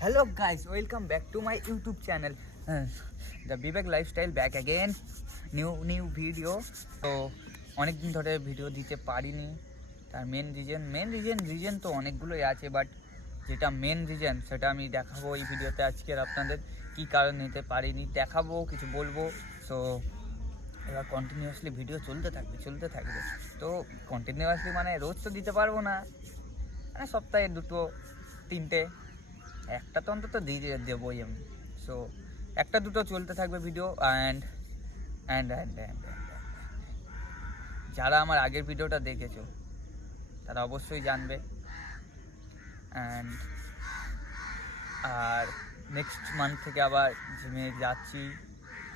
Hello guys, welcome back to my YouTube channel, the Vivek Lifestyle back again, new video. তো অনেক দিন ধরে video দিতে পারিনি, তার মেন রিজন তো অনেকগুলোই আছে, বাট যেটা মেন রিজন সেটা আমি দেখাবো এই ভিডিওতে আজকের আপনাদের। কি কারণ নিতে পারিনি দেখাবো, কিছু বলবো। সো এবার কন্টিনিউয়াসলি ভিডিও চলতে থাকবে। তো কন্টিনিউয়াসলি মানে রোজ তো দিতে পারবো না, মানে সপ্তাহে 2-3টে, একটা তো অন্তত দিয়ে দেবই আমি। সো একটা দুটো চলতে থাকবে ভিডিও। অ্যান্ড যারা আমার আগের ভিডিওটা দেখেছো তারা অবশ্যই জানবে। আর নেক্সট মান্থ থেকে আবার জিমে যাচ্ছি।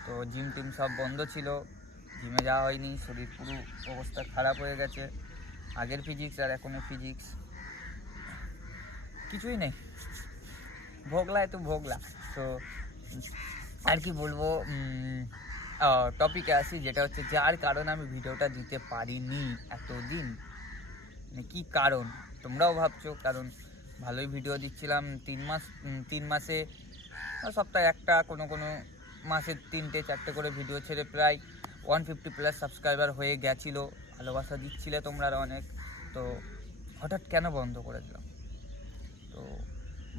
তো জিম টিম সব বন্ধ ছিল, জিমে যাওয়া হয়নি, শরীর পুরো অবস্থা খারাপ হয়ে গেছে। আগের ফিজিক্স আর এখনের ফিজিক্স কিছুই নেই, ভোগলা। তো আর কি বলবো, টপিকে আসি, যেটা হচ্ছে যার কারণে আমি ভিডিওটা দিতে পারিনি এতদিন। মানে কী কারণ তোমরাও ভাবছো, কারণ ভালোই ভিডিও দিচ্ছিলাম। 3 মাসে সপ্তাহে একটা, কোনো মাসে 3-4টে করে ভিডিও ছেড়ে প্রায় 150+ সাবস্ক্রাইবার হয়ে গেছিলো। ভালোবাসা দিচ্ছিলে তোমরা অনেক। তো হঠাৎ কেন বন্ধ করে দিলাম? তো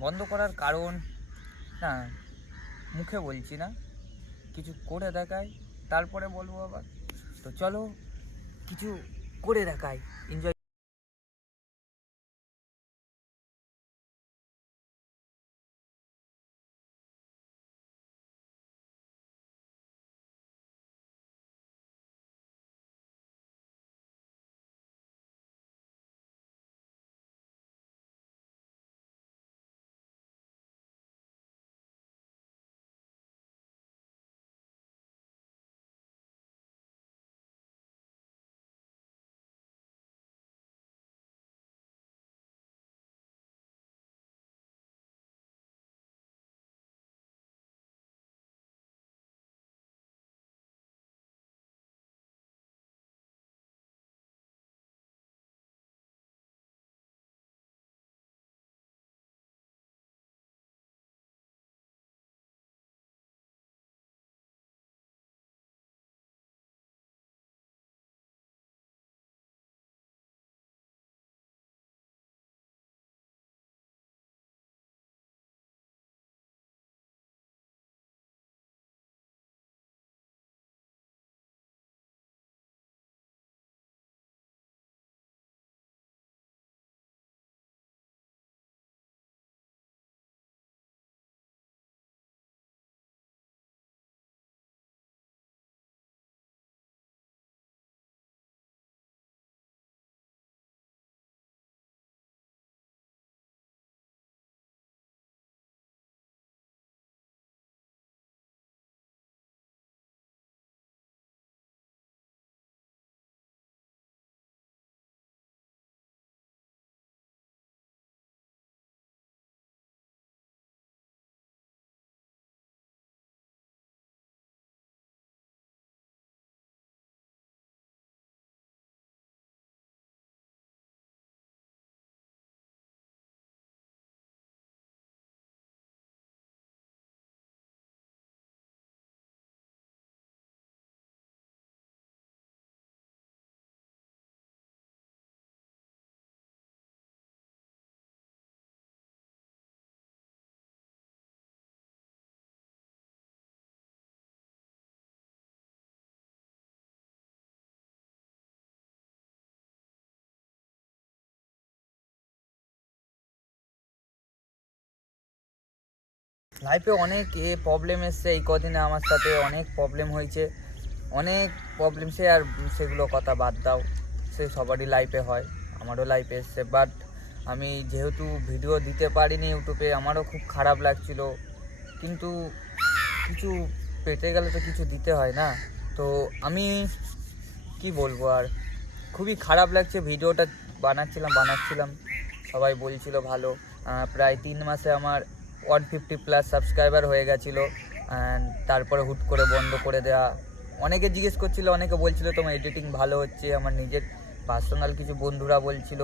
বন্ধ করার কারণ না, মুখে বলছি না, কিছু করে দেখাই, তারপরে বলবো আবার। তো চলো কিছু করে দেখাই, এনজয়। লাইফে অনেক প্রবলেম এসছে এই কদিনে, আমার সাথে অনেক প্রবলেম হয়েছে, অনেক প্রবলেম। আর সেগুলো কথা বাদ দাও, সে সবারই লাইফে হয়, আমারও লাইফে এসছে। বাট আমি যেহেতু ভিডিও দিতে পারিনি ইউটিউবে, আমারও খুব খারাপ লাগছিল। কিন্তু কিছু পেতে গেলে তো কিছু দিতে হয় না। তো আমি কি বলবো, আর খুবই খারাপ লাগছে। ভিডিওটা বানাচ্ছিলাম, সবাই বলছিল ভালো। প্রায় 3 মাসে আমার 150+ সাবস্ক্রাইবার হয়ে গেছিলো। অ্যান্ড তারপরে হুট করে বন্ধ করে দেওয়া। অনেকে জিজ্ঞেস করছিল, অনেকে বলছিল তোমার এডিটিং ভালো হচ্ছে। আমার নিজের পার্সোনাল কিছু বন্ধুরা বলছিল,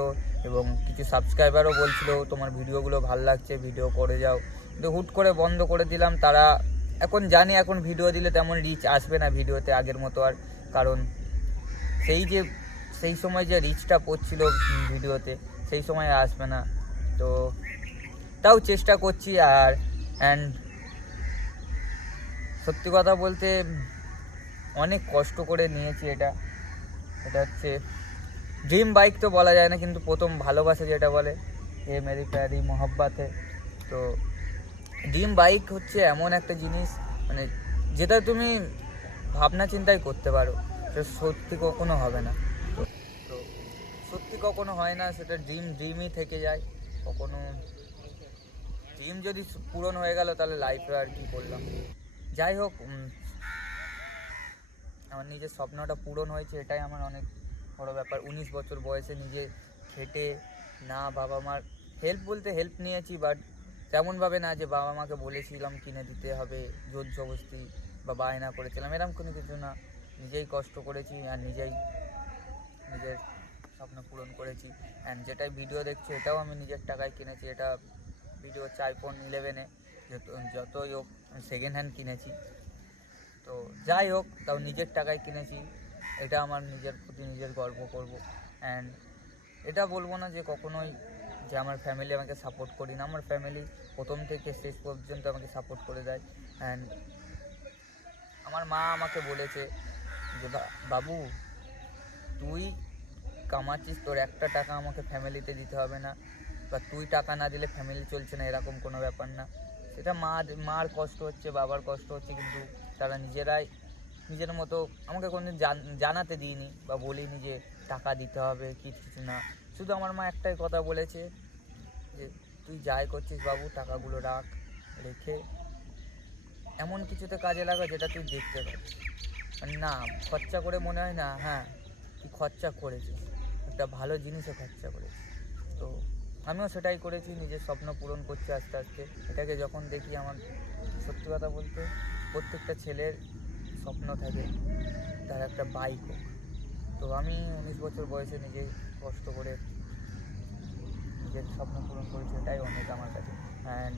এবং কিছু সাবস্ক্রাইবারও বলছিল তোমার ভিডিওগুলো ভালো লাগছে, ভিডিও করে যাও। কিন্তু হুট করে বন্ধ করে দিলাম। তারা এখন জানি এখন ভিডিও দিলে তেমন রিচ আসবে না ভিডিওতে আগের মতো আর, কারণ সেই সময় যে রিচটা পড়ছিল ভিডিওতে সেই সময় আসবে না। তো তাও চেষ্টা করছি। আর সত্যি কথা বলতে অনেক কষ্ট করে নিয়েছি এটা হচ্ছে ড্রিম বাইক তো বলা যায় না, কিন্তু প্রথম ভালোবাসা যেটা বলে এ মেরি প্যারি মোহব্বত হে। তো ড্রিম বাইক হচ্ছে এমন একটা জিনিস মানে যেটা তুমি ভাবনা চিন্তাই করতে পারো, সেটা সত্যি কখনো হবে না। তো তো সত্যি কখনো হয় না, সেটা ড্রিমই থেকে যায়। কখনো ড্রিম যদি পূরণ হয়ে গেল তাহলে লাইফে আর কি করলাম। যাই হোক, আমার নিজের স্বপ্নটা পূরণ হয়েছে, এটাই আমার অনেক বড় ব্যাপার। 19 বছর বয়সে নিজে খেটে, না বাবা মার হেল্প নিয়েছি, বাট তেমনভাবে না যে বাবা মাকে বলেছিলাম কিনে দিতে হবে, জোর জবরদস্তি বা বায়না করেছিলাম, এরকম কোনো কিছু না। নিজেই কষ্ট করেছি আর নিজের স্বপ্ন পূরণ করেছি। অ্যান্ড যেটাই ভিডিও দেখছি এটাও আমি নিজের টাকায় কিনেছি। এটা ভিডিও হচ্ছে আইফোন 11-এ, যতই হোক আমি সেকেন্ড হ্যান্ড কিনেছি। তো যাই হোক, তাও নিজের টাকায় কিনেছি, এটা আমার নিজের প্রতি নিজের গর্ব করব। অ্যান্ড এটা বলবো না যে কখনোই যে আমার ফ্যামিলি আমাকে সাপোর্ট করি না। আমার ফ্যামিলি প্রথম থেকে শেষ পর্যন্ত আমাকে সাপোর্ট করে দেয়। অ্যান্ড আমার মা আমাকে বলেছে যে বাবু তুই কামাচ্ছিস, তোর একটা টাকা আমাকে ফ্যামিলিতে দিতে হবে না, বা তুই টাকা না দিলে ফ্যামিলি চলছে না, এরকম কোনো ব্যাপার না। সেটা মার কষ্ট হচ্ছে, বাবার কষ্ট হচ্ছে, কিন্তু তারা নিজের মতো আমাকে কোনোদিন জানাতে দিইনি বা বলিনি যে টাকা দিতে হবে কিছু না। শুধু আমার মা একটাই কথা বলেছে যে তুই যাই করছিস বাবু টাকাগুলো রেখে এমন কিছুতে কাজে লাগা যেটা তুই দেখতে পাচ্ছিস, না খরচা করে মনে হয় না, হ্যাঁ তুই খরচা করেছিস, একটা ভালো জিনিসে খরচা করেছিস। তো আমিও সেটাই করেছি, নিজের স্বপ্ন পূরণ করছি আস্তে আস্তে। এটাকে যখন দেখি আমার সত্যি কথা বলতে প্রত্যেকটা ছেলের স্বপ্ন থাকে তার একটা বাইক হোক। তো আমি 19 বছর বয়সে নিজেই কষ্ট করে নিজের স্বপ্ন পূরণ করেছি, এটাই অনেক আমার কাছে। অ্যান্ড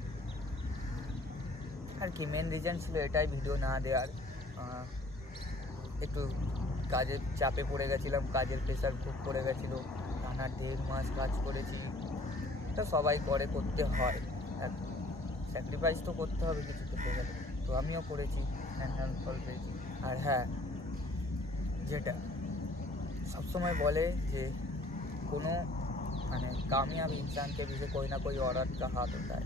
আর কি মেন রিজন ছিল এটাই ভিডিও না দেওয়ার। একটু কাজের চাপে পড়ে গেছিলাম, কাজের প্রেশার খুব পড়ে গেছিলো, টানা 1.5 মাস কাজ করেছি। এটা সবাই করতে হয়, স্যাক্রিফাইস তো করতে হবে কিছু করতে গেলে। তো আমিও করেছি, ফল পেয়েছি। আর হ্যাঁ, যেটা সবসময় বলে যে কোনো कामयाब इंसान के पीछे कोई ना कोई औरत का हाथ होता है।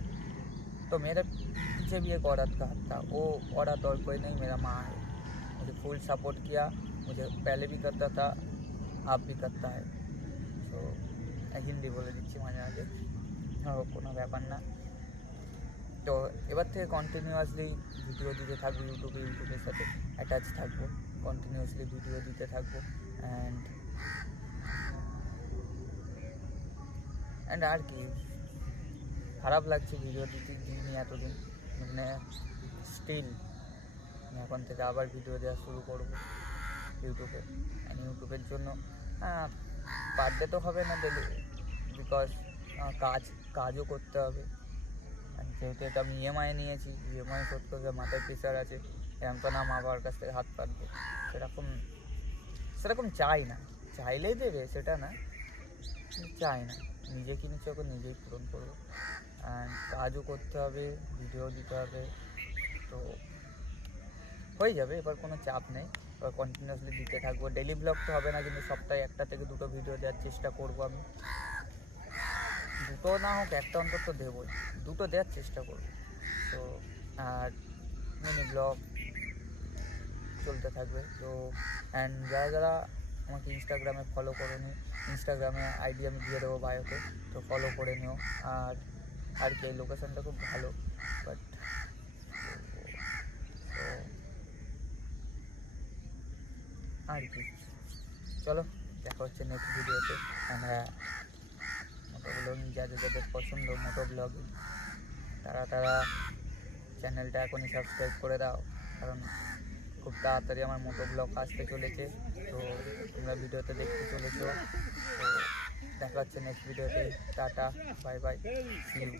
तो मेरे पीछे भी एक औरत का हाथ था। वो औरत और कोई नहीं, मेरा माँ है। मुझे फुल सपोर्ट किया, मुझे पहले भी करता था, आप भी करता है। तो হিন্দি বলে দিচ্ছি মাঝে মাঝে, কোনো ব্যাপার না। তো এবার থেকে কন্টিনিউয়াসলি ভিডিও দিতে থাকবো, ইউটিউবের সাথে অ্যাটাচ থাকবো, কন্টিনিউয়াসলি ভিডিও দিতে থাকবো। অ্যান্ড আর কি খারাপ লাগছে ভিডিও দিইনি এতদিন, স্টিল এখন থেকে আবার ভিডিও দেওয়া শুরু করবো ইউটিউবে। অ্যান্ড ইউটিউবের জন্য পার ডে তো হবে না ডেলি, বিকজ কাজও করতে হবে। যেহেতু এটা আমি ইএমআই নিয়েছি, ইএমআই শোধ করতে মাথায় প্রেশার আছে, এরকম তো না মা বাবার কাছ থেকে হাত পাতবো, সেরকম চাই না। চাইলেই দেবে সেটা না, চাই না। নিজে কিনেছি ওকে নিজেই পূরণ করবো। অ্যান্ড কাজও করতে হবে, ভিডিও দিতে হবে, তো হয়ে যাবে। এবার কোনো চাপ নেই, এবার কন্টিনিউয়াসলি দিতে থাকবো। ডেলি ব্লগ তো হবে না, কিন্তু সপ্তাহে 1 থেকে 2 ভিডিও দেওয়ার চেষ্টা করবো আমি। 2 না হোক 1 অন্তত দেবই, 2 দেওয়ার চেষ্টা করবো। তো আর মিনি ব্লগ চলতে থাকবে। তো অ্যান্ড যারা আমাকে ইনস্টাগ্রামে ফলো করে নিও, ইনস্টাগ্রামে আইডি আমি দিয়ে দেবো বায়োতে, তো ফলো করে নিও। আর কি এই লোকেশানটা খুব ভালো, বাট আর কি চলো দেখা হচ্ছে নেক্সট ভিডিওতে। হ্যাঁ, মোটো ব্লগিং যাদের পছন্দ মোটো ব্লগিং, তারা চ্যানেলটা এখনই সাবস্ক্রাইব করে দাও, কারণ খুব তাড়াতাড়ি আমার মোটো ব্লগ আসতে চলেছে। তো তোমরা ভিডিওতে দেখতে চলেছো। তো দেখা হচ্ছে নেক্সট ভিডিওতে। Tata, bye bye, see you.